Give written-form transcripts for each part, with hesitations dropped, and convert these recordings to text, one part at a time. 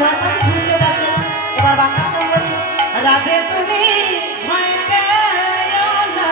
ভয় পাচ্ছে, ঝুঁকে যাচ্ছে না। এবার বাকাশা বলছে, রাধে তুমি ভয় পেও না।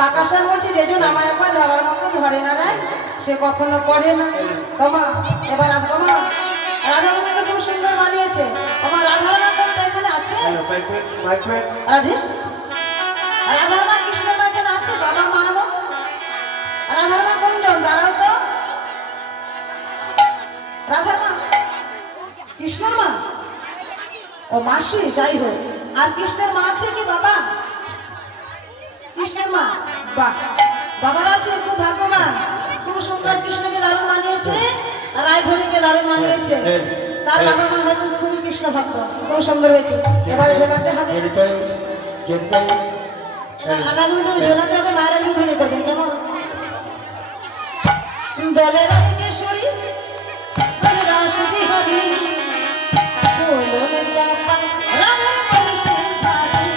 বাকাশা বলছে, যেজন আমার একবার ধরার মতো ধরে না রাই, সে কখনো পড়ে না। তোমা এবার তোমা রাধারমা তো খুব সুন্দর বানিয়েছে। তোমার রাধারমা কোনটা এখানে আছে? রাধে রাধারমা কৃষ্ণের মা এখানে আছে? বাবা মা গো, রাধারমা কোনজন? দাঁড়াও তো। রাধারমা কৃষ্ণের মা? ও মাসি, যাই হোক। আর কৃষ্ণের মা আছে কি বাবা? কৃষ্ণের মা, বাহ, বাবার আছে, খুব ভাগ্যবান। খুব সুন্দর, কৃষ্ণকে দারুণ মানিয়েছে, আর রায়ধনীকে দারুণ মানিয়েছে। তার বাবা মা হয়তো খুবই কৃষ্ণ ভক্ত, খুব সুন্দর হয়েছে। এবার জোনাতে হবে, আগামী তুমি জোনাতে হবে, মায়েরা দিয়ে ধরে করবেন কেমন? দলের কেশরী রাস বিহারী দোলন চাপায় রাধার বংশী ধারী।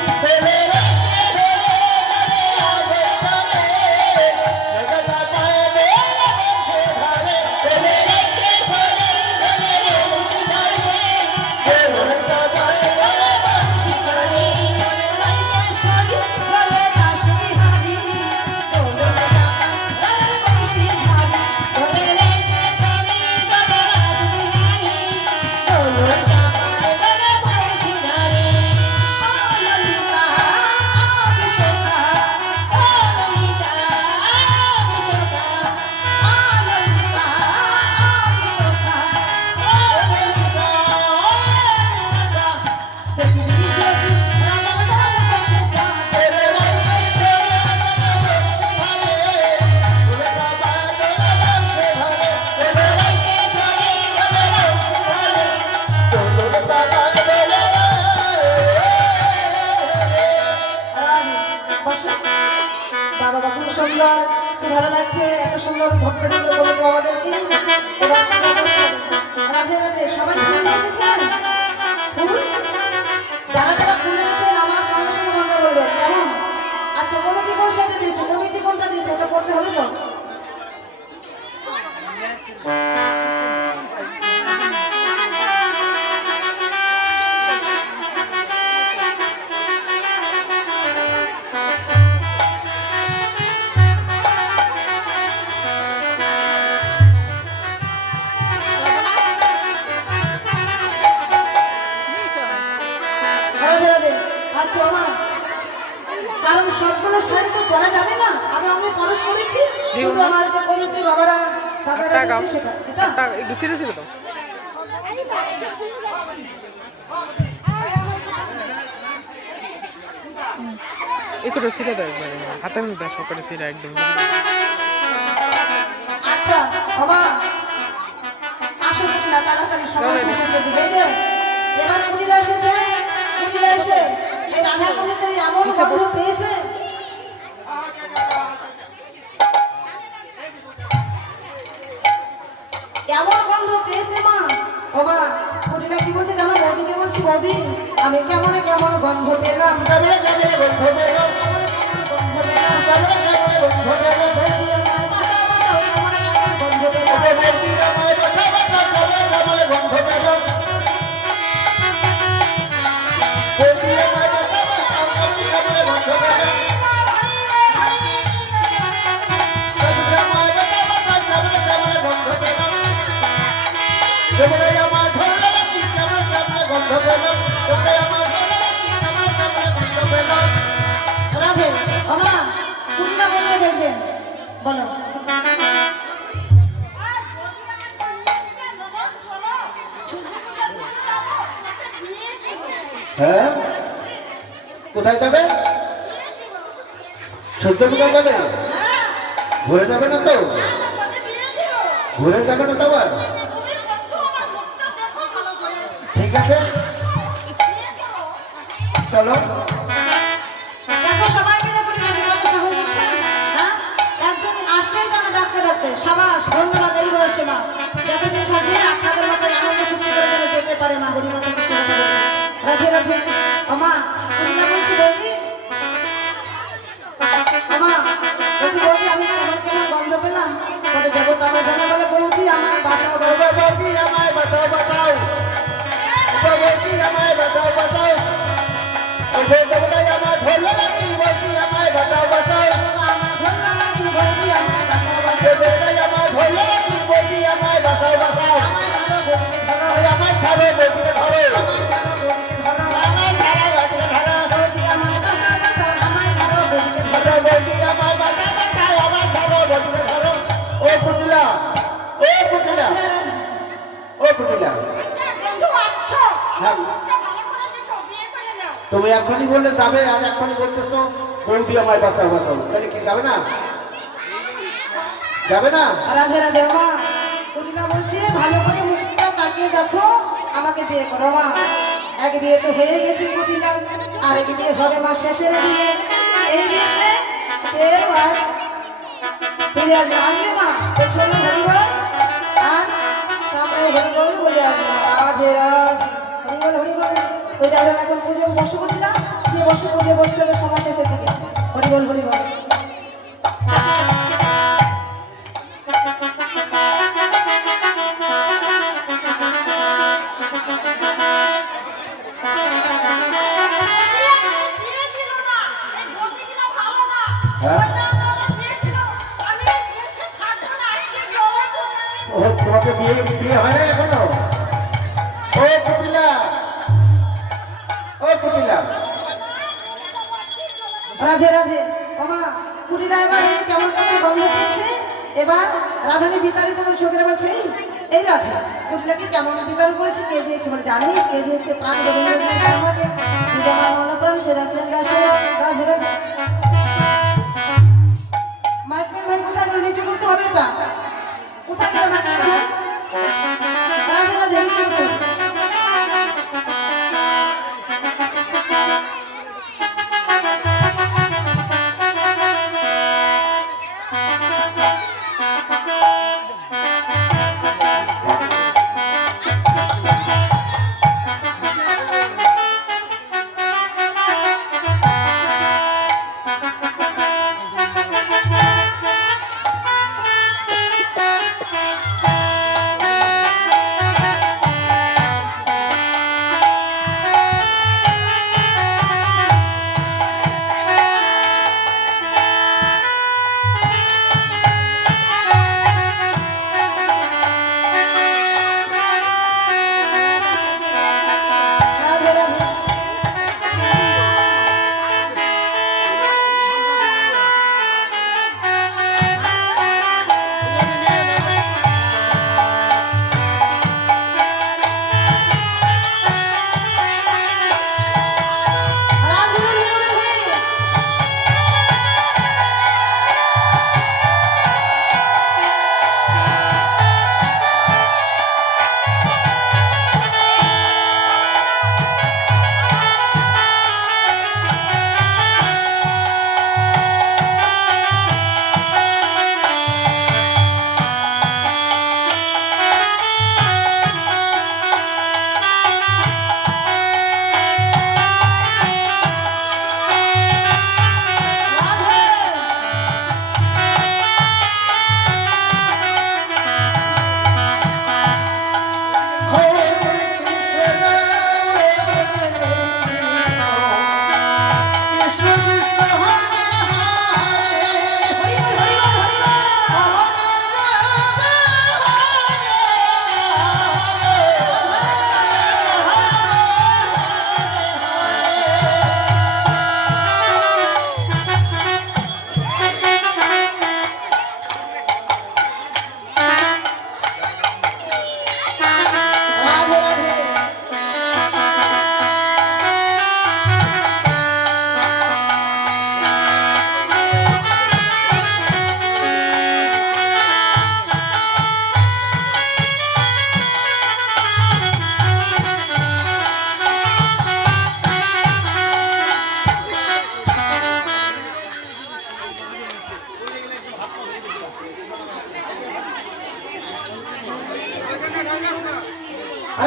বাবা খুব সুন্দর, খুব ভালো লাগছে এত সুন্দর ভক্তবৃন্দ কমিটি বাবাদেরকে। এবার রাধে রাধে, সবাই ফুল নিয়ে এসেছেন? ফুল যারা যারা ফুল এনেছেন আমার সঙ্গে সঙ্গে বন্ধ করবেন, কেমন? আচ্ছা, কমিটি কোন সাইডে দিয়েছে? কমিটি কোনটা দিয়েছে ওটা পড়তে হবে তো। কারণ সবগুলো শাড়ি তো পরা যাবে না, আমি অনেক পরশ করেছি, শুধু আমার যে কমিটি বাবারা দাদারা দিয়েছে সেটা এটা একটু সিরিয়াস হবে তো। একটু সিরিয়াস দাও, একবার হাতে মধ্যে সবকটা সিরিয়াস একদম। আচ্ছা বাবা আসো না, তাড়াতাড়ি সবাই এসে দিবে। যে এবার কুড়িরা এসেছে, কুড়িরা এসে এই রাধা কমিটির এমন গন্ধ পেয়েছে। কেমন গন্ধ পেয়েছে মা। ও মা, কুটিলা কি বলছে জানো? বৌদিকে বলছি, বৌদি আমি কেমন কেমন গন্ধ পেলাম, কেমন কেমন গন্ধ পেলাম, কেমন কেমন গন্ধ পেলাম, কেমন কেমন গন্ধ পেলাম, বৌদি আমায় বাঁচাও বাঁচাও, কেমন কেমন গন্ধ পেলাম। বৌদি আমায় বাঁচাও বাঁচাও, কেমন কেমন গন্ধ পেলাম, বৌদি আমায় বাঁচাও বাঁচাও, কেমন কেমন গন্ধ পেলাম, বৌদি আমায় বাঁচাও বাঁচাও, কেমন কেমন গন্ধ পেলাম, তোমরা আমার ধরলে নাকি কেমন কেমন গন্ধ পেলাম, তোমরা আমার ধরলে নাকি কেমন কেমন গন্ধ পেলাম। রাধে, ও মা, কুটিলা বলবে দেখবেন, বলো। হ্যাঁ, কোথায় যাবে? সহ্য কোথায় যাবে? ঘুরে যাবে না তো? ঘুরে যাবে না তো আবার? ঠিক আছে, চলো। দেখো সবাই মিলে কুটিলাকে কত সাহস দিচ্ছে। হ্যাঁ, একজন আসতেই জানো ডাকতে ডাকতে। সাবাস, ধন্যবাদ এই বয়সে মা। যতদিন থাকবে আপনাদের মতো আনন্দ খুশি করে যেন যেতে পারে মা। হরিমাতা কৃষ্ণ কথা বলবে। রাধে রাধে। ও মা, কুটিলা বলছি বৌদি, ও মা বলছি বৌদি আমি কেমন কেমন গন্ধ পেলাম। বলে দেবতা আমার জন্য বলে বৌদি আমায় বাঁচাও বাঁচাও। বৌদি আমায় বাঁচাও বাঁচাও, বৌদি আমায় বাঁচাও বাঁচাও, তোমরা আমার ধরলে নাকি বৌদি আমায় বাঁচাও বাঁচাও, আমায় ধন্য নাকি বৌদি আমায় বাঁচাও বাঁচাও। তোমরা আমার ধরলে নাকি বৌদি আমায় বাঁচাও বাঁচাও, আমায় ধরো বৌদিকে ধরো, আমায় ছাড়ো বৌদিকে ধরো, আমায় ধরো বৌদিকে ধরো। আমায় ছাড়ো বৌদিকে ধরো, বৌদি আমায় বাঁচাও বাঁচাও, আমায় ধরো বৌদিকে ধরো। বৌদি আমায় বাঁচাও বাঁচাও, আমায় ছাড়ো বৌদিকে ধরো। ও কুটিলা, ও কুটিলা, ও কুটিলা, হ্যাঁ তুমি এখনই বললে যাবে আর এখনই বলতেছো বৌদি আমায় বাঁচাও বাঁচাও, তাহলে কি যাবে না? যাবে না? রাধে রাধে। ও মা, কুটিলা বলছে ভালো করে মুখটা তাকিয়ে দেখো, আমাকে বিয়ে করো মা। এক বিয়ে তো হয়ে গেছে কুটিলা, আর এক বিয়ে হবে মা শেষের দিকে। এই বিয়েতে কেউ আর ফিরে আসবে, আসবে মা পেছনে হরিবল আর সামনে হরিবল বলে আসবে মা। রাধে রাধে, হরিবল হরিবল। ওই যাই হোক, এখন পুজো বসে পড়িলাম, দিয়ে বসে পুজো বসতে হবে সময় শেষের দিকে। হরিবল হরিবল। হ্যাঁ, ও তোমাকে বিয়ে বিয়ে হয় না এখনো? ও কুটিলা, ও কুটিলা, রাধে রাধে। ওমা, কুটিলা এবার কেমন কেমন গন্ধ পেয়েছে। এবার রাধানি বিতাড়িত করে চোখের বলছে, এই রাধা কুটিলাকে কেমন বিতাড়িত করেছে, কে দিয়েছে বলে জানিস? কে দিয়েছে? প্রাণ গোবিন্দ দিয়েছে আমাকে। দিদি আমার মনপ্রাণ সে রাখলেন দাসে। রাধে রাধে। মাইকেল ভাই কোথায় গেল? নিচে করতে হবে এটা। কোথায় গেল মাইকেল ভাই? রাধে রাধে, নিচে করতে হবে।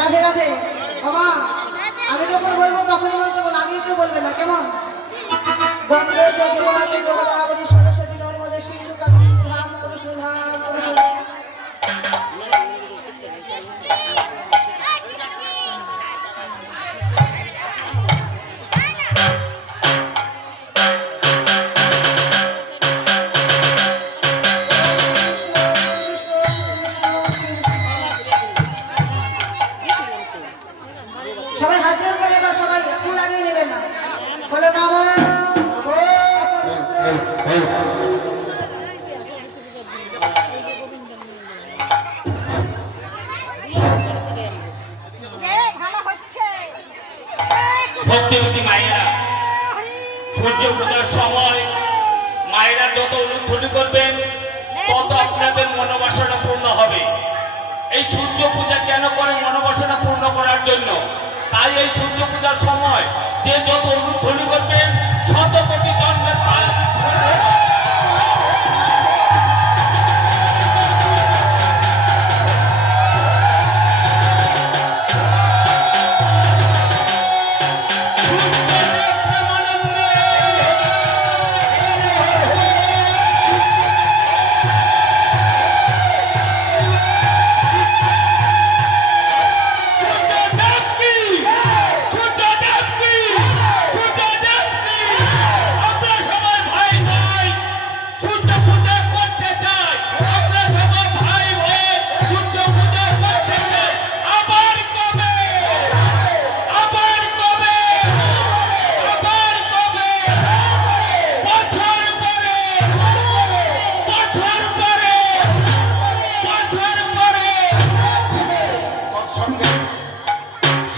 রাধে রাধে বাবা, আমি যখন বলবো তখনই বলতে বল, আগেই কেউ বলবে না, কেমন? গঙ্গে যমুনাতে গোদাবরী সরস্বতী নর্মদে সিন্ধু কাবেরী সুধাম কুরু সুধাম কুরু সুধাম। সবাই হাত জোড় করে এবার সবাই ফুল লাগিয়ে নেবেন না, বলো নম ভক্তিবতী মায়েরা, সূর্য পূজার সময় মায়েরা যত উলুধ্বনি করবেন তত আপনাদের মনোবাসনা পূর্ণ হবে। এই সূর্য পূজা কেন করে? মনোবাসনা পূর্ণ করার জন্য। তাই এই সূর্য পূজার সময় যে যত উলুধ্বনি করবেন শত কোটি জন্মের পাপ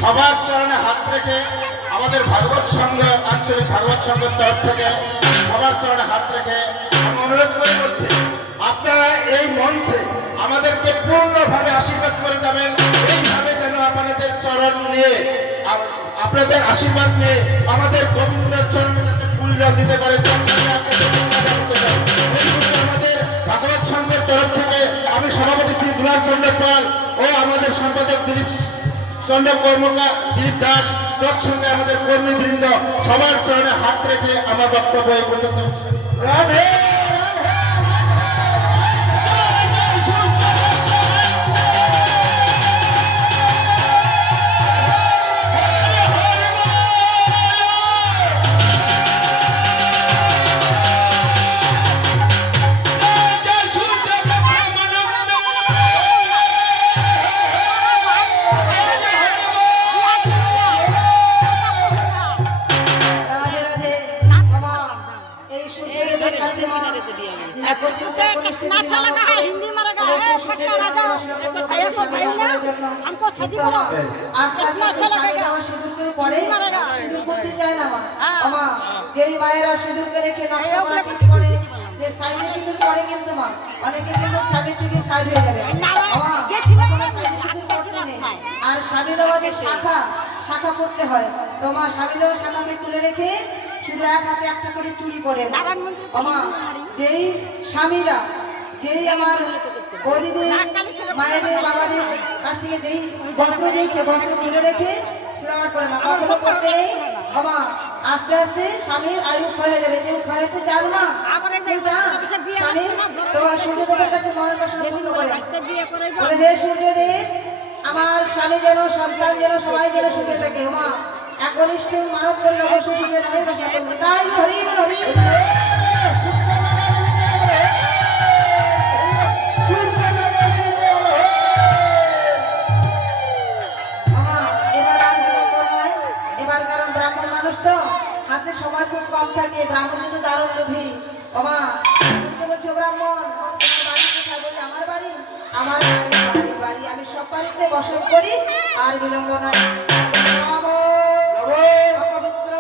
সবার চরণে হাত রেখে আমাদের ভাগবত সংঘ, আঞ্চলিক ভাগবত সংঘের তরফ থেকে সবার চরণে হাত রেখে আমি অনুরোধ করে বলছি, আপনারা এই মঞ্চে আমাদেরকে পূর্ণভাবে আশীর্বাদ করে যাবেন। এইভাবে যেন আপনাদের চরণ নিয়ে, আপনাদের আশীর্বাদ নিয়ে আমাদের গোবিন্দের চরণে ফুল জল দিতে পারে। আমাদের ভাগবত সংঘের তরফ থেকে আমি সভাপতি শ্রী দুলাল চন্দ্র পাল ও আমাদের সম্পাদক দিলীপ চন্দ্র কর্মকার, দিলীপ দাস তৎসঙ্গে আমাদের কর্মীবৃন্দ সবার চরণে হাত রেখে আমার বক্তব্য এই পর্যন্ত। রাধে রাধে রাধে বাবা, এই সূর্যদেবের কাছে মা একত্রিত কনিষ্ঠ দিদি মা हिंदी मरेगा অবশ্যই সূর্যদেবের ভালোবাসা পূর্ণ করে সবাই আমাদের জন্য। কিন্তু মা, আজকাল কিন্তু স্বামী দেওয়া সিঁদুর কেউ পরে, সিঁদুর পড়তে চায় না মা। আমা, যেই মায়েরা সিঁদুরকে রেখে নকশা করা ঠিক করে যে সাইডে সিঁদুর পরে, কিন্তু মা অনেকে কিন্তু স্বামী থেকে সাইড হয়ে যাবে। আমা, কখনো সাইডে সিঁদুর পড়তে নেই। আর স্বামী দেওয়া যে শাখা, শাখা পড়তে হয়। তো মা, স্বামী দেওয়া শাখাকে তুলে রেখে শুধু এক হাতে একটা করে চুড়ি পরে। আমা, যেই স্বামীরা, যেই আমার বৌদিদের, মায়েদের, বাবাদের কাছ থেকে যেই বস্ত্র দিয়েছে, বস্ত্র তুলে রেখে সিলাওয়াট করে না, কখনো করতে নেই। আমা, আস্তে আস্তে স্বামীর আয়ু ক্ষয় হয়ে যাবে। কেউ ক্ষয় হতে চান না, কেউ চান স্বামী তো সূর্যদেবের কাছে মনের বাসনা পূর্ণ করে বলে, হে সূর্যদেব, আমার স্বামী যেন, সন্তান যেন, সবাই যেন সুখে থাকে। মা, একনিষ্ঠ মানব করলে অবশ্যই সূর্যের মনের বাসনা করবে। তাই হরি বল, হরি বল। এবার আর বিলম্ব নয়, এবার কারণ ব্রাহ্মণ মানুষ তো হাতে সময় খুব কম থাকে। ব্রাহ্মণ কিন্তু দারুণ লোভী। বাবা, তুমি বলছো ব্রাহ্মণ তোমার বাড়ি কোথায়? বললে আমার বাড়ি, আমার বাড়ি, বাড়ি আমি সব বাড়িতে বসত করি। আর বিলম্ব নয়, অপবিত্র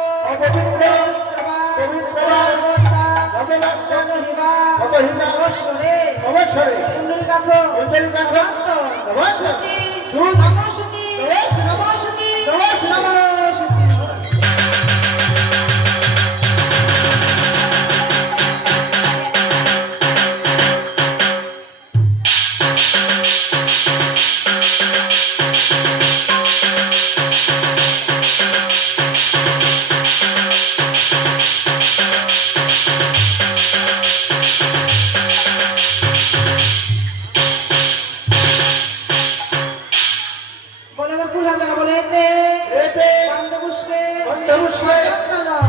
নমস্কার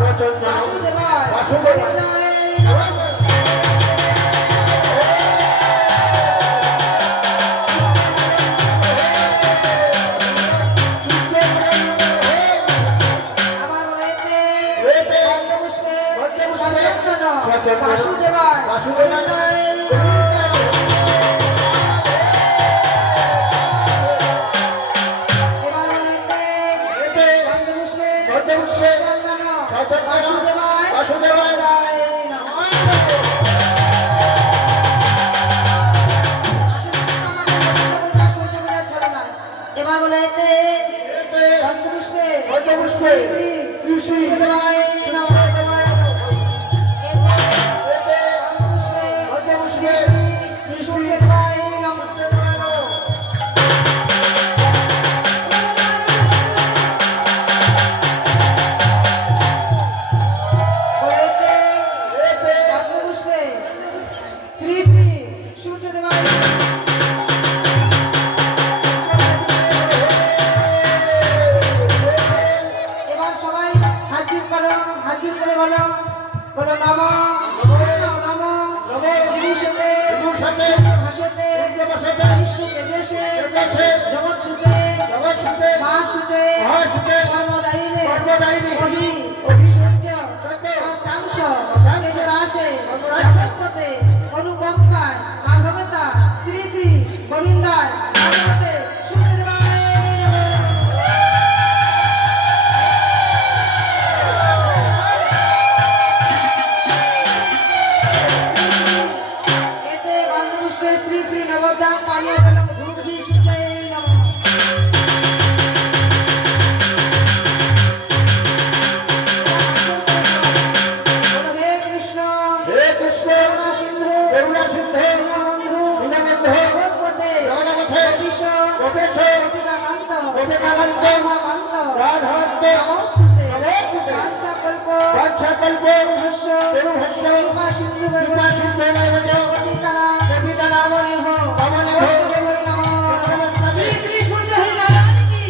সচন্দন বাসুদেবায় বাসুদেবায়। গোবিন্দায় আবার বলেতে এতে গন্ধপুষ্পে গন্ধপুষ্পে সচন্দন সচন্দন বাসুদেবায় বাসুদেবায়। এবার বলেতে এতে গন্ধপুষ্পে গন্ধপুষ্পে সচন্দন সচন্দন বাসুদেবায় বাসুদেবায়। গোবিন্দায় নমঃ। এবার বলে এতে এতে গন্ধপুষ্পে গন্ধপুষ্পে শ্রী শ্রী শ্রী সূর্যদেবায় নমঃ। এতে এতে গন্ধপুষ্পে গন্ধপুষ্পে শ্রী শ্রী সূর্যদেবায় নমঃ। বলে এতে এতে গন্ধপুষ্পে শ্রী শ্রী সূর্যদেবায় নমঃ। এবার সবাই হাজির করো হাজির করে বলো বলো নম নম বিভূষতে বিভূষতে ভাষতে ভাষতে বিষ্ণু তেজসে তেজসে জগৎ সুতে জগৎসুতে মা সুতে মহাসুতে কর্মদায়িনে কর্মদায়িনে অধি অধি সূর্য সত্য সাংস সাংস তেজরাশে তেজরাশে জগৎপতে অনুকম্পায় মাধবতা শ্রী শ্রী গোবিন্দায় ভাগবতে সূর্যদেবায় নমঃ। এতে গন্ধপুষ্পে শ্রী শ্রী নবদ্যা পানীয় জলং ধূপধি সূর্যায় নমঃ। বলো হে কৃষ্ণ হে কৃষ্ণ করুণা সিন্ধু করুণা সিন্ধে দীনবন্ধু দীনবন্ধু জগৎপতে জগন্নাথে কপীশ গোপেশ গোপিকাকান্ত গোপিকাকান্ত রাধাকান্ত রাধাকান্ত নমস্তুতে নমস্তুতে বাঞ্ছাকল্প বাঞ্ছাকল্প হর্ষ তরুহস্য কৃপা সিন্ধু কৃপা সিন্ধু নৈবচ পতিতারা পতিতানাং পাবনেভ্য পাবনেভ্য বৈষ্ণবেভ্যো নমঃ। নমঃ। শ্রী শ্রী সূর্য হরি নারায়ণ কি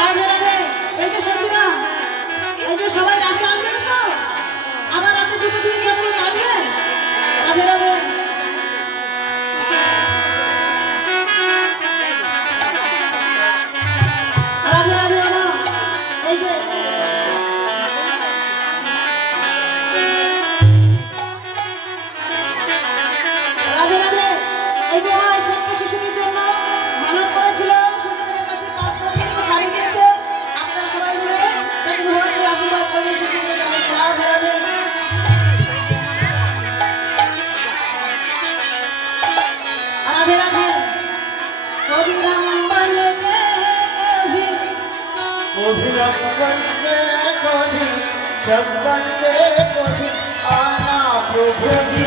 রাধে রাধে। এই যে সখীরা, এই যে সবাই রাসে আসবেন তো, আবার রাতে দুটো থেকে ছটা আসবেন। রাধে রাধে। রাধে রাধে আমা। এই যে রাধে রাধে। এই যে আমার ছোট্ট শিশুটির জন্য মানত করেছিল, সূর্যদেবের কাছে 5 পঞ্চাশ শাড়ি চেয়েছে। আপনারা সবাই মিলে তাকে ধোয়া করে আশীর্বাদ করবেন। সূর্যদেব জানাচ্ছে রাধে রাধে। রাধে রাধে। কবি রাম বনে কবি অভিরাম বন্দে করি সব বন্দে করি আনা প্রভু জি